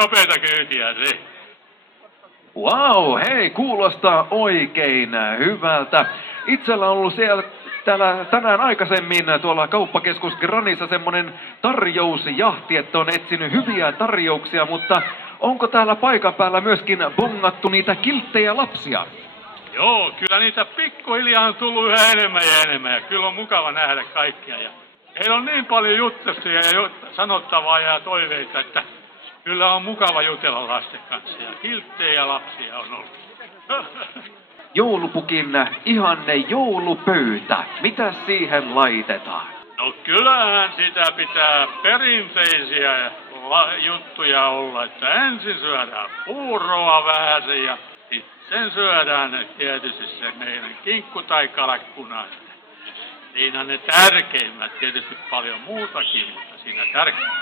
nopeata kyytiä se. Wow, hei, kuulostaa oikein hyvältä. Itsellä on ollut täällä tänään aikaisemmin tuolla kauppakeskus Granissa semmonen tarjousjahti, että on etsinyt hyviä tarjouksia, mutta onko täällä paikan päällä myöskin bongattu niitä kilttejä lapsia? Joo, kyllä niitä pikkuhiljaa on tullut yhä enemmän ja enemmän ja kyllä on mukava nähdä kaikkia. Ja heillä on niin paljon juttuja ja sanottavaa ja toiveita, että kyllä on mukava jutella lasten kanssa ja kilttejä lapsia on ollut. Joulupukin ihanne joulupöytä. Mitä siihen laitetaan? No kyllähän sitä pitää perinteisiä juttuja olla, että ensin syödään puuroa vähän ja sitten syödään tietysti se meidän kinkku tai kalakkuna. Siinä on ne tärkeimmät, tietysti paljon muutakin, mutta siinä tärkeimmät.